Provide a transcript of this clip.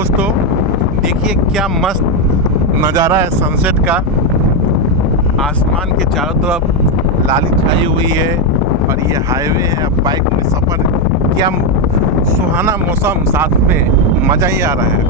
दोस्तों, देखिए क्या मस्त नज़ारा है सनसेट का। आसमान के चारों तरफ लाली छाई हुई है और ये हाईवे है। बाइक में सफ़र, क्या सुहाना मौसम, साथ में मज़ा ही आ रहा है।